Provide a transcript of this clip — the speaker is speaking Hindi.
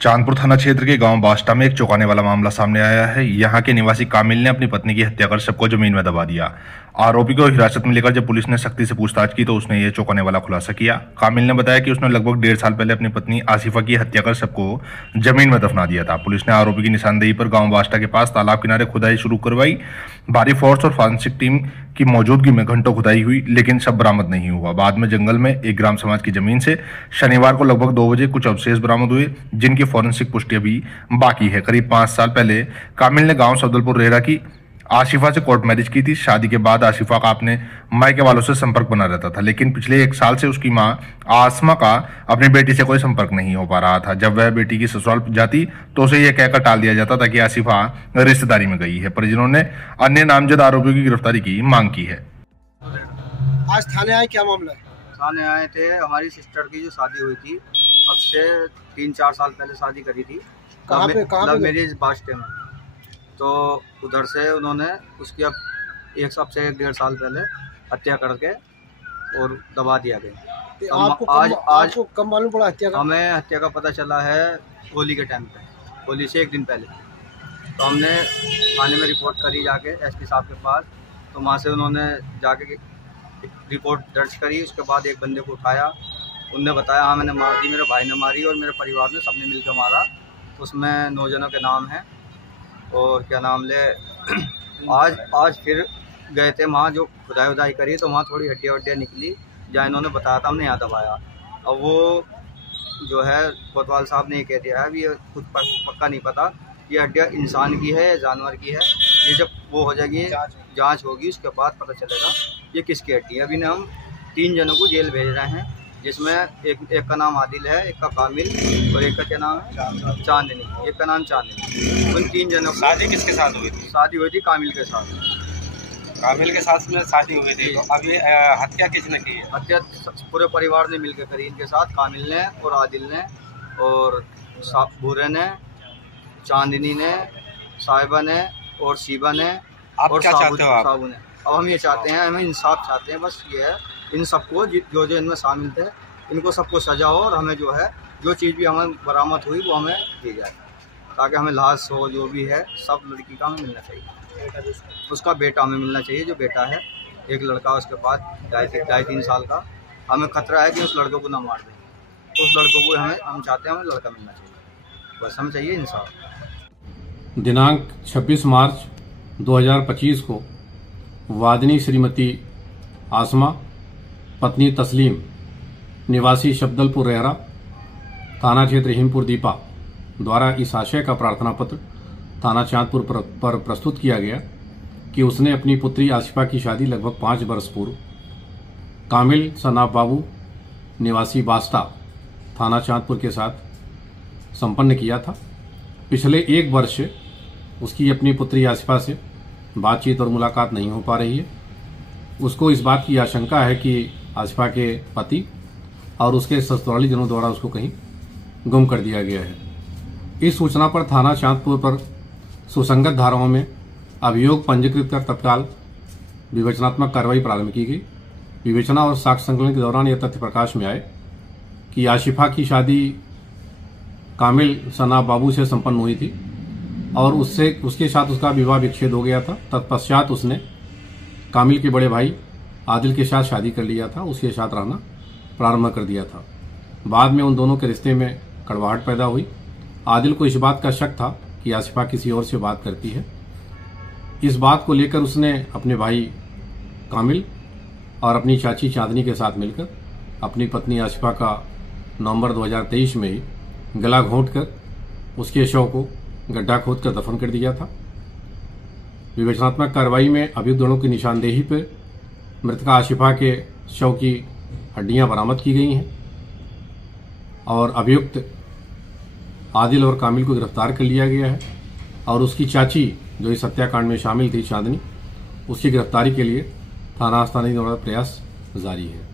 चांदपुर थाना क्षेत्र के गांव बास्टा में एक चौंकाने वाला मामला सामने आया है। यहां के निवासी कामिल ने अपनी पत्नी की हत्या कर सबको जमीन में दबा दिया। आरोपी को हिरासत में लेकर जब पुलिस ने सख्ती से पूछताछ की तो उसने ये चौंकाने वाला खुलासा किया। कामिल ने बताया कि उसने लगभग 1.5 साल पहले अपनी पत्नी आसिफा की हत्या कर सबको जमीन में दफना दिया था। पुलिस ने आरोपी की निशानदेही पर गांव बास्टा के पास तालाब किनारे खुदाई शुरू करवाई। भारी फोर्स और फॉरेंसिक टीम की मौजूदगी में घंटों खुदाई हुई, लेकिन सब बरामद नहीं हुआ। बाद में जंगल में एक ग्राम समाज की जमीन से शनिवार को लगभग 2 बजे कुछ अवशेष बरामद हुए, जिनकी फॉरेंसिक पुष्टि अभी बाकी है। करीब 5 साल पहले कामिल ने गांव सफदलपुर रेहरा की आसिफा से कोर्ट मैरिज की थी। शादी के बाद आसिफा का अपने मायके वालों से संपर्क बना रहता था, लेकिन पिछले 1 साल से उसकी मां आसमा का अपनी बेटी से कोई संपर्क नहीं हो पा रहा था। जब वह बेटी की ससुराल जाती तो उसे यह कहकर टाल दिया जाता था कि आसिफा रिश्तेदारी में गई है। परिजनों ने अन्य नामजद आरोपियों की गिरफ्तारी की मांग की है। आज थाने आए, क्या मामला है? थाने आए थे, हमारी सिस्टर की जो शादी हुई थी अब से 3-4 साल पहले शादी करी थी। कहाँ पे? मेरी बास्टे में। तो उधर से उन्होंने उसकी अब 1.5 साल पहले हत्या करके और दबा दिया गया। तो आपको कब मालूम पड़ा हत्या का? हमें हत्या का पता चला है होली के टाइम पे, होली से 1 दिन पहले। तो हमने थाने में रिपोर्ट करी जाके एसपी साहब के पास। तो वहाँ से उन्होंने जाके रिपोर्ट दर्ज करी। उसके बाद एक बंदे को उठाया, उनने बताया हाँ मैंने मार दी, मेरे भाई ने मारी और मेरे परिवार ने सबने मिलकर मारा। उसमें 9 जनों के नाम हैं और क्या नाम ले आज फिर गए थे वहाँ, जो खुदाई उदाई करी तो वहाँ थोड़ी हड्डियाँ निकली, जहाँ इन्होंने बताया था हमने यहाँ दबाया। अब वो जो है कोतवाल साहब ने ये कह दिया है, अभी ये खुद पक्का नहीं पता ये हड्डियाँ इंसान की है या जानवर की है। ये जब वो हो जाएगी, जांच होगी, उसके बाद पता चलेगा ये किसकी हड्डी है। अभी ने हम 3 जनों को जेल भेज रहे हैं, जिसमें एक का नाम आदिल है, एक का कामिल और एक का क्या नाम है चांदनी। एक का नाम चांदनी। उन 3 जनों की शादी किसके साथ हुई थी? शादी हुई थी कामिल के साथ। कामिल के साथ में शादी हुई थी। तो अब ये हत्या किसने की है? हत्या पूरे परिवार ने मिलकर करी इनके साथ, कामिल ने और आदिल ने और भूरे ने, चांदनी ने, साहिबा ने और शिबा ने और साबू ने। अब हम ये चाहते हैं, हमें इंसाफ चाहते हैं, बस ये है इन सबको जो इनमें शामिल थे इनको सबको सजा हो और हमें जो है जो चीज़ भी हमें बरामद हुई वो हमें दी जाए, ताकि हमें लाश हो जो भी है सब लड़की का हमें मिलना चाहिए। उसका बेटा हमें मिलना चाहिए, जो बेटा है एक लड़का उसके पास 2.5-3 साल का। हमें खतरा है कि उस लड़के को ना मार दें, तो उस लड़कों को हम चाहते हैं हमें लड़का मिलना चाहिए, बस हमें चाहिए इंसाफ। दिनांक 26 मार्च 2025 को वादिनी श्रीमती आसमा पत्नी तस्लीम निवासी शब्दलपुर रेहरा थाना क्षेत्र हिमपुर दीपा द्वारा इस आशय का प्रार्थना पत्र थाना चांदपुर पर प्रस्तुत किया गया कि उसने अपनी पुत्री आसिफा की शादी लगभग 5 वर्ष पूर्व कामिल सनाब बाबू निवासी बास्ता थाना चांदपुर के साथ संपन्न किया था। पिछले 1 वर्ष से उसकी अपनी पुत्री आसिफा से बातचीत और मुलाकात नहीं हो पा रही है। उसको इस बात की आशंका है कि आसिफा के पति और उसके ससुराली जनों द्वारा उसको कहीं गुम कर दिया गया है। इस सूचना पर थाना चांदपुर पर सुसंगत धाराओं में अभियोग पंजीकृत कर तत्काल विवेचनात्मक कार्रवाई प्रारंभ की गई। विवेचना और साक्ष्य संकलन के दौरान यह तथ्य प्रकाश में आए कि आसिफा की शादी कामिल सनाब बाबू से संपन्न हुई थी और उसके साथ उसका विवाह विच्छेद हो गया था। तत्पश्चात उसने कामिल के बड़े भाई आदिल के साथ शादी कर लिया था, उसके साथ रहना प्रारंभ कर दिया था। बाद में उन दोनों के रिश्ते में कड़वाहट पैदा हुई। आदिल को इस बात का शक था कि आसिफा किसी और से बात करती है। इस बात को लेकर उसने अपने भाई कामिल और अपनी चाची चांदनी के साथ मिलकर अपनी पत्नी आसिफा का नवंबर 2023 में ही गला घोंटकर उसके शव को गड्ढा खोदकर दफन कर दिया था। विवेचनात्मक कार्रवाई में अभियुक्त दोनों की निशानदेही पर मृतका आसिफा के शव की हड्डियां बरामद की गई हैं और अभियुक्त आदिल और कामिल को गिरफ्तार कर लिया गया है और उसकी चाची जो इस हत्याकांड में शामिल थी चांदनी, उसकी गिरफ्तारी के लिए थाना स्थानीय द्वारा प्रयास जारी है।